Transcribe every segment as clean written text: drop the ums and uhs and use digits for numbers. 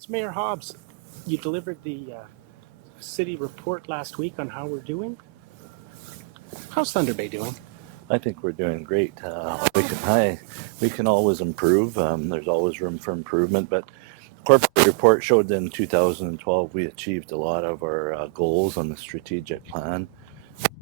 It's Mayor Hobbs. You delivered the city report last week on how we're doing. How's Thunder Bay doing? I think we're doing great. We can always improve. There's always room for improvement, but the corporate report showed that in 2012 we achieved a lot of our goals on the strategic plan,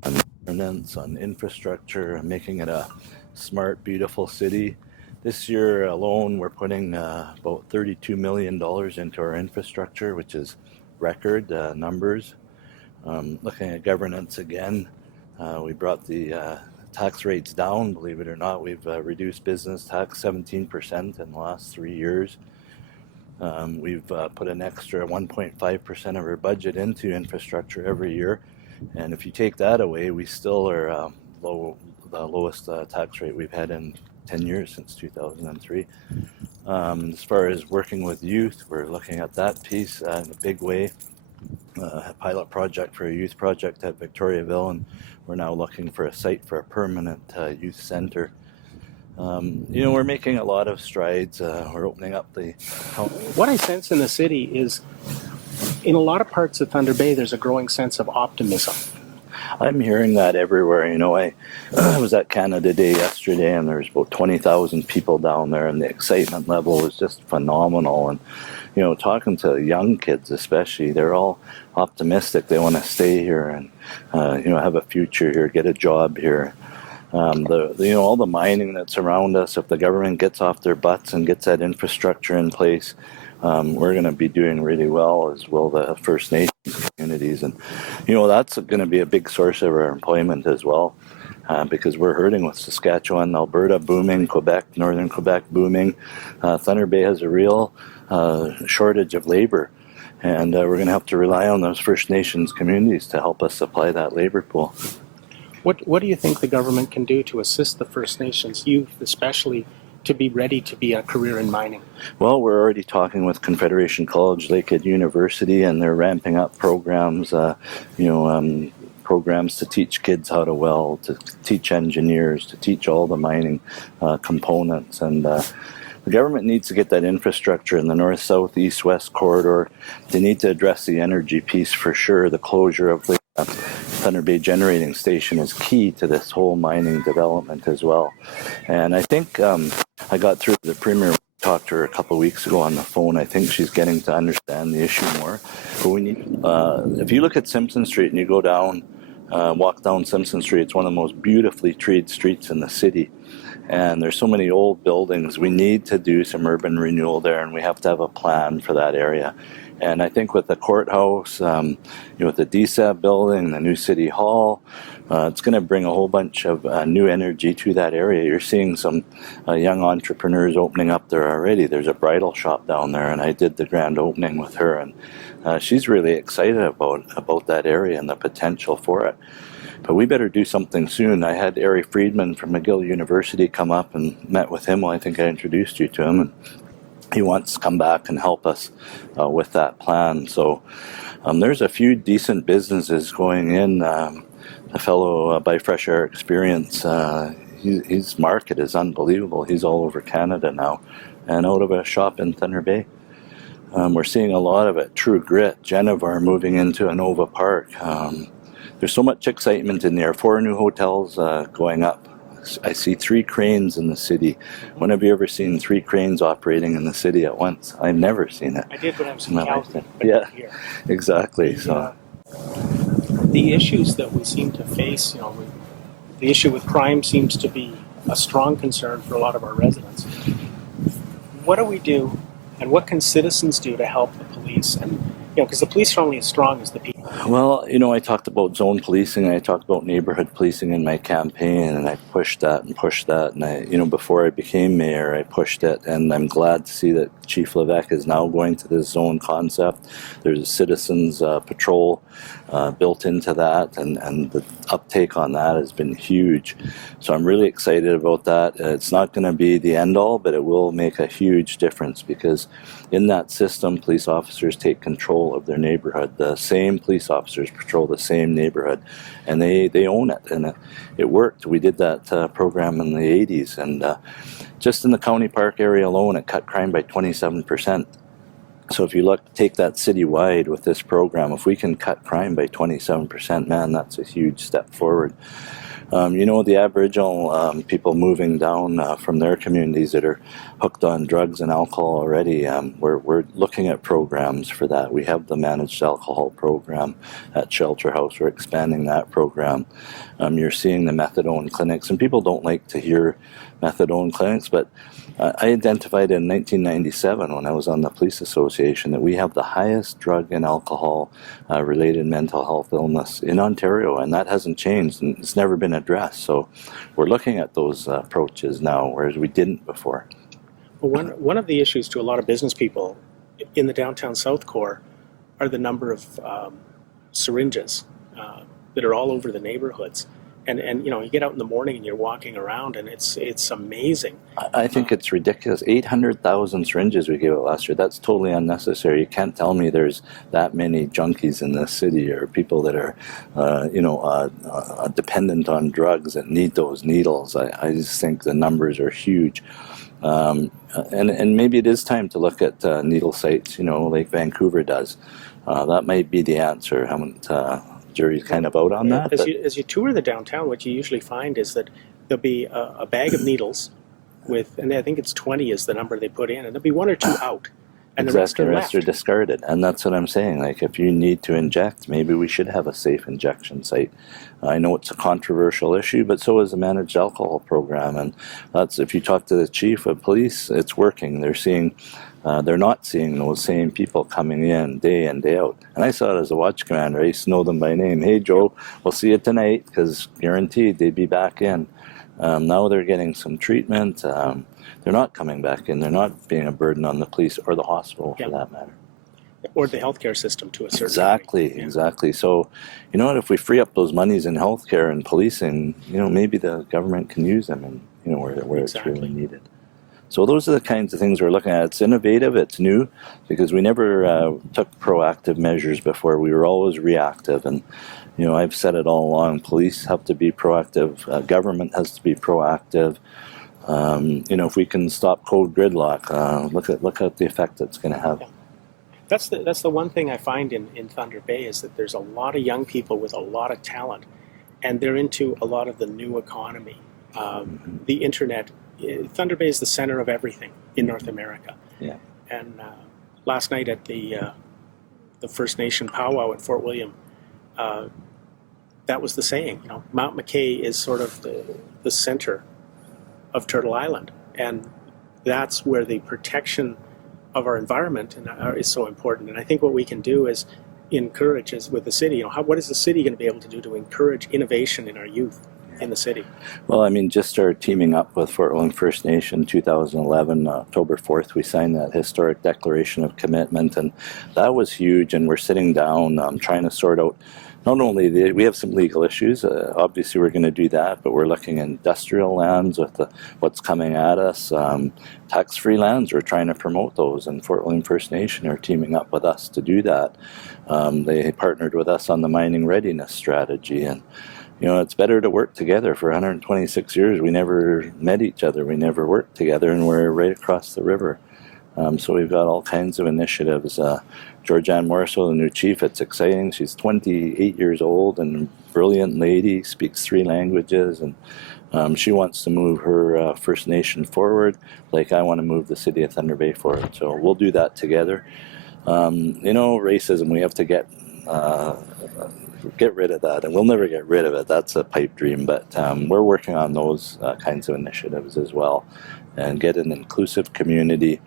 on governance, on infrastructure, making it a smart, beautiful city. This year alone, we're putting about $32 million into our infrastructure, which is record numbers. Looking at governance again, we brought the tax rates down. Believe it or not, we've reduced business tax 17% in the last 3 years. We've put an extra 1.5% of our budget into infrastructure every year. And if you take that away, we still are the lowest tax rate we've had in 10 years since 2003. As far as working with youth, we're looking at that piece in a big way. A pilot project for a youth project at Victoriaville, and we're now looking for a site for a permanent youth center. We're making a lot of strides. We're opening up the... What I sense in the city is, in a lot of parts of Thunder Bay, there's a growing sense of optimism. I'm hearing that everywhere. I was at Canada Day yesterday, and there's about 20,000 people down there, and the excitement level is just phenomenal. And talking to young kids especially, they're all optimistic. They want to stay here and have a future here, get a job here. All the mining that's around us, if the government gets off their butts and gets that infrastructure in place, we're going to be doing really well, as will the First Nations communities. And that's going to be a big source of our employment as well, because we're hurting with Saskatchewan, Alberta booming, Quebec, northern Quebec booming. Thunder Bay has a real shortage of labor, and we're going to have to rely on those First Nations communities to help us supply that labor pool. What do you think the government can do to assist the First Nations youth, especially, to be ready to be a career in mining? Well, we're already talking with Confederation College, Lakehead University, and they're ramping up programs, programs to teach kids how to weld, to teach engineers, to teach all the mining components. And the government needs to get that infrastructure in the north, south, east, west corridor. They need to address the energy piece for sure. The closure of the Thunder Bay Generating Station is key to this whole mining development as well. And I think I got through the Premier. Talked to her a couple of weeks ago on the phone. I think she's getting to understand the issue more. But we need, if you look at Simpson Street and you go down, walk down Simpson Street, it's one of the most beautifully treed streets in the city. And there's so many old buildings. We need to do some urban renewal there, and we have to have a plan for that area. And I think with the courthouse, with the DSAB building, the new city hall, it's going to bring a whole bunch of new energy to that area. You're seeing some young entrepreneurs opening up there already. There's a bridal shop down there, and I did the grand opening with her, and she's really excited about that area and the potential for it. But we better do something soon. I had Ari Friedman from McGill University come up and met with him. Well, I think I introduced you to him, and he wants to come back and help us with that plan. So there's a few decent businesses going in. A fellow by Fresh Air Experience, his market is unbelievable. He's all over Canada now, and out of a shop in Thunder Bay. We're seeing a lot of it. True Grit, Genevar moving into Inova Park. There's so much excitement in there. 4 new hotels going up. I see 3 cranes in the city. When have you ever seen 3 cranes operating in the city at once? I've never seen it. I did when I was in Calgary. Yeah, exactly. The issues that we seem to face, the issue with crime seems to be a strong concern for a lot of our residents. What do we do, and what can citizens do to help the police? And because the police are only as strong as the people. Well, I talked about zone policing, I talked about neighborhood policing in my campaign, and I pushed that. And before I became mayor, I pushed it, and I'm glad to see that Chief Levesque is now going to this zone concept. There's a citizens patrol built into that, and the uptake on that has been huge. So I'm really excited about that. It's not going to be the end all, but it will make a huge difference, because in that system, police officers take control of their neighborhood. The same police officers patrol the same neighborhood, and they own it, and it worked. We did that program in the 80s, and just in the County Park area alone, it cut crime by 27%. So if you take that citywide with this program, if we can cut crime by 27%, man, that's a huge step forward. The Aboriginal people moving down from their communities that are hooked on drugs and alcohol already, we're looking at programs for that. We have the managed alcohol program at Shelter House. We're expanding that program. You're seeing the methadone clinics, and people don't like to hear methadone clinics, but I identified in 1997 when I was on the Police Association that we have the highest drug and alcohol related mental health illness in Ontario, and that hasn't changed, and it's never been addressed. So we're looking at those approaches now, whereas we didn't before. Well, one of the issues to a lot of business people in the downtown South Core are the number of syringes that are all over the neighborhoods. And you get out in the morning and you're walking around, and it's amazing. I think it's ridiculous. 800,000 syringes we gave out last year. That's totally unnecessary. You can't tell me there's that many junkies in this city, or people that are, dependent on drugs that need those needles. I just think the numbers are huge. And maybe it is time to look at needle sites, like Vancouver does. That might be the answer. I haven't... jury's kind of out on that. As you tour the downtown, what you usually find is that there'll be a bag of needles and I think it's 20 is the number they put in, and there'll be one or two out, and exactly, the rest are discarded. And that's what I'm saying. Like, if you need to inject, maybe we should have a safe injection site. I know it's a controversial issue, but so is the managed alcohol program. And that's, if you talk to the chief of police, it's working. They're not seeing those same people coming in day out. And I saw it as a watch commander. I used to know them by name. Hey, Joe, we'll see you tonight, because guaranteed they'd be back in. Now they're getting some treatment. They're not coming back in. They're not being a burden on the police or the hospital, for that matter. Or the healthcare system to a certain degree. Exactly. So, you know what? If we free up those monies in healthcare and policing, maybe the government can use them, and where it's really needed. So those are the kinds of things we're looking at. It's innovative, it's new, because we never took proactive measures before. We were always reactive. And, I've said it all along, police have to be proactive, government has to be proactive. If we can stop code gridlock, look at the effect it's going to have. Yeah. That's the one thing I find in Thunder Bay, is that there's a lot of young people with a lot of talent, and they're into a lot of the new economy, the internet. Thunder Bay is the center of everything in North America. Yeah. And last night at the First Nation powwow at Fort William, that was the saying. Mount McKay is sort of the center of Turtle Island, and that's where the protection of our environment is so important. And I think what we can do is encourage, as with the city. What is the city going to be able to do to encourage innovation in our youth in the city? Well, just our teaming up with Fort William First Nation 2011, October 4th, we signed that historic declaration of commitment, and that was huge. And we're sitting down trying to sort out, not only we have some legal issues, obviously we're going to do that, but we're looking at industrial lands with what's coming at us, tax-free lands. We're trying to promote those, and Fort William First Nation are teaming up with us to do that. They partnered with us on the mining readiness strategy, and it's better to work together. For 126 years, we never met each other. We never worked together, and we're right across the river. So we've got all kinds of initiatives. Georgianne Morrisseau, the new chief, it's exciting. She's 28 years old and a brilliant lady, speaks 3 languages, and she wants to move her First Nation forward, like I want to move the city of Thunder Bay forward. So we'll do that together. Racism, we have to get rid of that, and we'll never get rid of it. That's a pipe dream, but we're working on those kinds of initiatives as well, and get an inclusive community.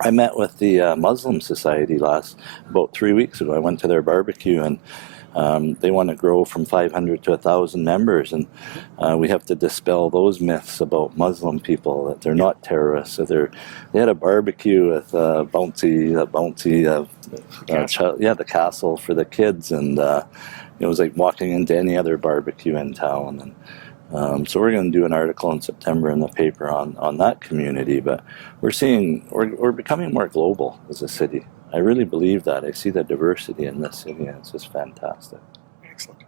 I met with the Muslim Society about 3 weeks ago. I went to their barbecue, and they want to grow from 500 to 1,000 members, and we have to dispel those myths about Muslim people, that they're not terrorists. So they had a barbecue with the castle for the kids, and it was like walking into any other barbecue in town. And so we're going to do an article in September in the paper on that community. But we're becoming more global as a city. I really believe that. I see the diversity in this city, and it's just fantastic. Excellent.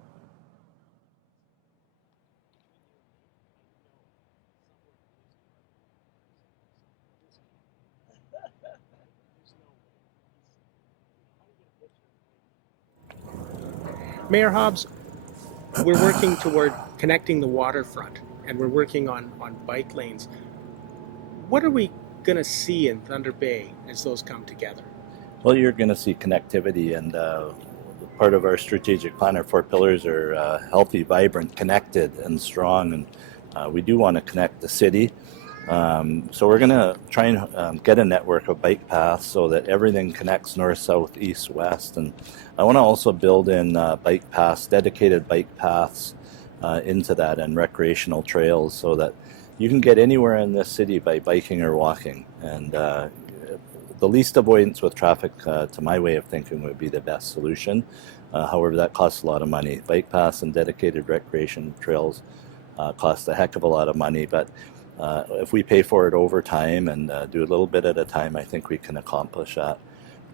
Mayor Hobbs, we're working toward connecting the waterfront, and we're working on bike lanes. What are we going to see in Thunder Bay as those come together? Well, you're going to see connectivity, and part of our strategic plan, our four pillars are healthy, vibrant, connected, and strong. And we do want to connect the city. So we're going to try and get a network of bike paths so that everything connects north, south, east, west. And I want to also build in bike paths, dedicated bike paths into that, and recreational trails so that you can get anywhere in this city by biking or walking. And the least avoidance with traffic, to my way of thinking, would be the best solution. However, that costs a lot of money. Bike paths and dedicated recreation trails cost a heck of a lot of money, but if we pay for it over time and do a little bit at a time, I think we can accomplish that.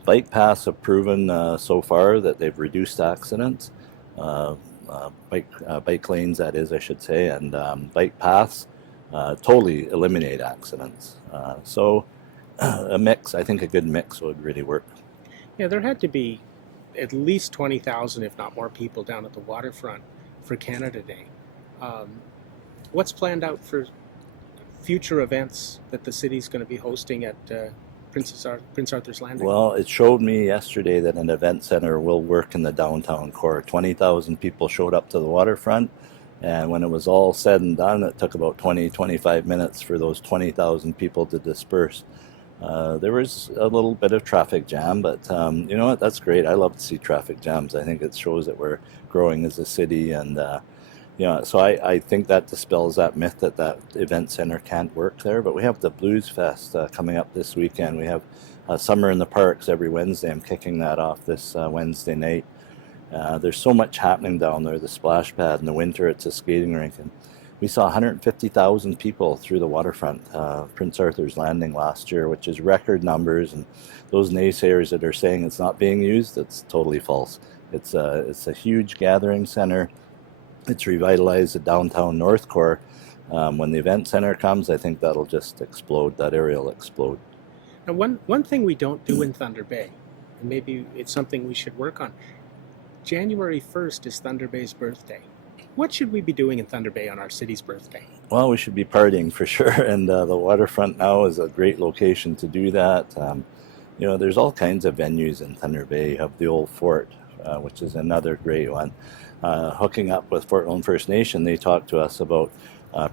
Bike paths have proven so far that they've reduced accidents. Bike lanes, that is, I should say, and bike paths totally eliminate accidents. So a mix, I think a good mix would really work. Yeah, there had to be at least 20,000, if not more, people down at the waterfront for Canada Day. What's planned out for future events that the city's going to be hosting at Prince Arthur's Landing? Well, it showed me yesterday that an event center will work in the downtown core. 20,000 people showed up to the waterfront, and when it was all said and done, it took about 25 minutes for those 20,000 people to disperse. There was a little bit of traffic jam, but you know what? That's great. I love to see traffic jams. I think it shows that we're growing as a city, and so I think that dispels that myth that that event center can't work there. But we have the Blues Fest coming up this weekend. We have Summer in the Parks every Wednesday. I'm kicking that off this Wednesday night. There's so much happening down there. The splash pad in the winter, it's a skating rink, and we saw 150,000 people through the waterfront, Prince Arthur's Landing last year, which is record numbers. And those naysayers that are saying it's not being used, it's totally false. It's a huge gathering center. It's revitalized the downtown North Core. When the event center comes, I think that'll just explode. That area will explode. Now, one thing we don't do in Thunder Bay, and maybe it's something we should work on, January 1st is Thunder Bay's birthday. What should we be doing in Thunder Bay on our city's birthday? Well, we should be partying for sure, and the waterfront now is a great location to do that. There's all kinds of venues in Thunder Bay. You have the old fort, which is another great one. Hooking up with Fort Lone First Nation, they talked to us about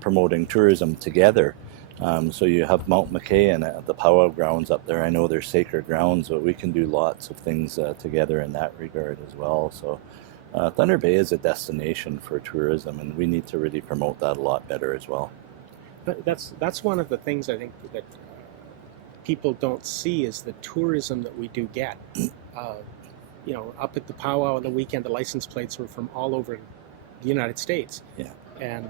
promoting tourism together. So you have Mount McKay and the powwow grounds up there. I know they're sacred grounds, but we can do lots of things together in that regard as well. So Thunder Bay is a destination for tourism, and we need to really promote that a lot better as well. That's one of the things I think that people don't see is the tourism that we do get. Up at the powwow on the weekend, the license plates were from all over the United States. Yeah. And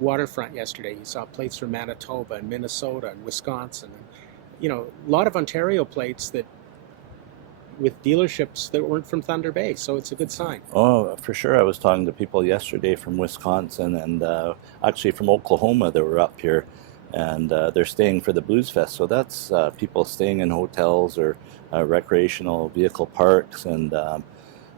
waterfront yesterday, you saw plates from Manitoba and Minnesota and Wisconsin. And, a lot of Ontario plates that with dealerships that weren't from Thunder Bay, so it's a good sign. Oh, for sure. I was talking to people yesterday from Wisconsin and actually from Oklahoma that were up here, and they're staying for the Blues Fest. So that's people staying in hotels or recreational vehicle parks, and that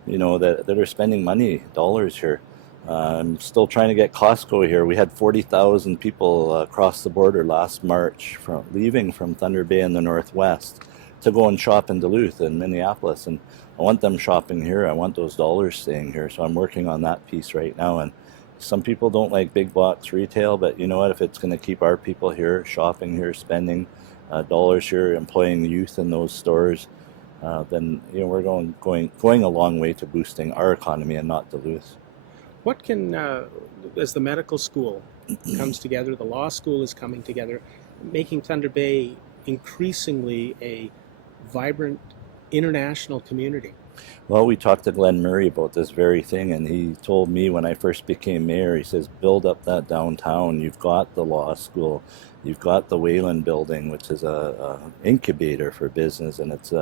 are spending dollars here. I'm still trying to get Costco here. We had 40,000 people cross the border last March leaving from Thunder Bay in the Northwest to go and shop in Duluth and Minneapolis. And I want them shopping here. I want those dollars staying here. So I'm working on that piece right now. And some people don't like big box retail, but you know what? If it's going to keep our people here, shopping here, spending dollars here, employing youth in those stores, then we're going a long way to boosting our economy and not Duluth. What can, as the medical school comes together, the law school is coming together, making Thunder Bay increasingly a vibrant international community? Well, we talked to Glenn Murray about this very thing, and he told me when I first became mayor, he says, build up that downtown. You've got the law school. You've got the Wayland building, which is a incubator for business, and it's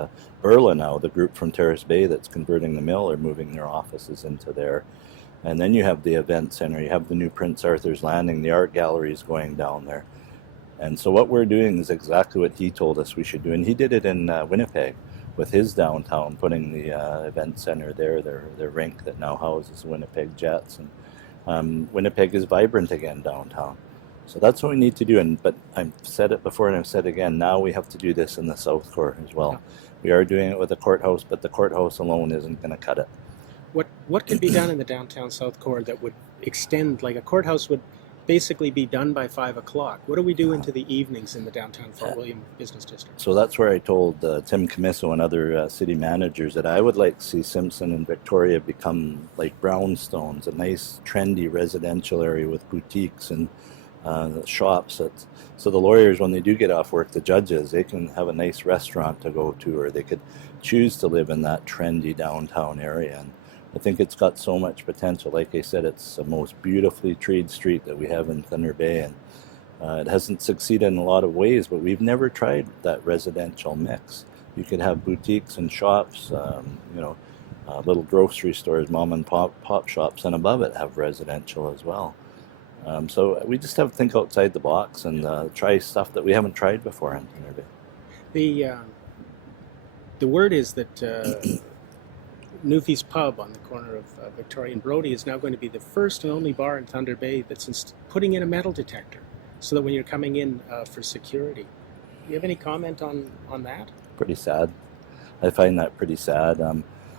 Burla now, the group from Terrace Bay that's converting the mill, are moving their offices into there. And then you have the event center. You have the new Prince Arthur's Landing. The art gallery is going down there. And so what we're doing is exactly what he told us we should do. And he did it in Winnipeg with his downtown, putting the event center there, their rink that now houses the Winnipeg Jets. And Winnipeg is vibrant again downtown. So that's what we need to do. But I've said it before and I've said it again, now we have to do this in the South Core as well. Yeah. We are doing it with the courthouse, but the courthouse alone isn't going to cut it. What could be done in the downtown South Core that would extend, like a courthouse would basically be done by 5 o'clock? What do we do into the evenings in the downtown Fort William Business District? So that's where I told Tim Camisso and other city managers that I would like to see Simpson and Victoria become like brownstones, a nice trendy residential area with boutiques and shops. So the lawyers, when they do get off work, the judges, they can have a nice restaurant to go to, or they could choose to live in that trendy downtown area. And I think it's got so much potential. Like I said, it's the most beautifully treed street that we have in Thunder Bay, and it hasn't succeeded in a lot of ways, but we've never tried that residential mix. You could have boutiques and shops, little grocery stores, mom and pop shops, and above it have residential as well. So we just have to think outside the box and try stuff that we haven't tried before in Thunder Bay. The word is that Newfie's Pub on the corner of Victoria and Brodie is now going to be the first and only bar in Thunder Bay that's putting in a metal detector, so that when you're coming in for security. Do you have any comment on that? Pretty sad. I find that pretty sad.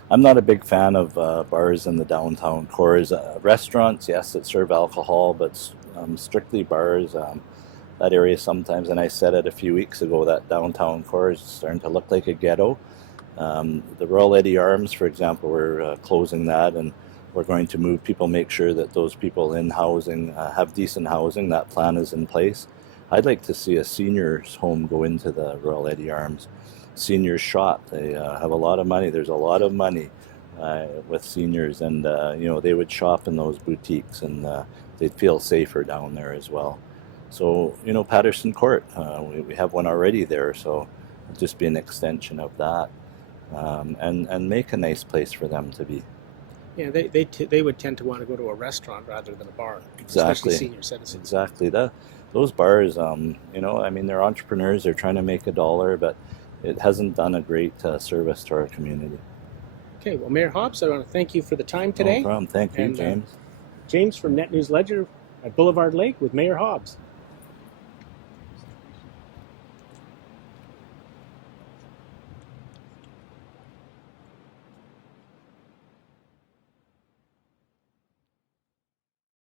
I'm not a big fan of bars in the downtown cores. Restaurants, yes, that serve alcohol, but strictly bars. That area sometimes, and I said it a few weeks ago, that downtown core is starting to look like a ghetto. The Royal Eddie Arms, for example, we're closing that, and we're going to move people, make sure that those people in housing have decent housing. That plan is in place. I'd like to see a seniors home go into the Royal Eddie Arms. Seniors shop. They have a lot of money. There's a lot of money with seniors, and they would shop in those boutiques, and they'd feel safer down there as well. So Patterson Court, we have one already there, so it'll just be an extension of that, and make a nice place for them to be. Yeah, they would tend to want to go to a restaurant rather than a bar, Exactly. especially senior citizens. Exactly. Those bars, they're entrepreneurs. They're trying to make a dollar, but it hasn't done a great service to our community. Okay, well, Mayor Hobbs, I want to thank you for the time today. No problem. Thank you, And, James. James from NetNewsLedger at Boulevard Lake with Mayor Hobbs.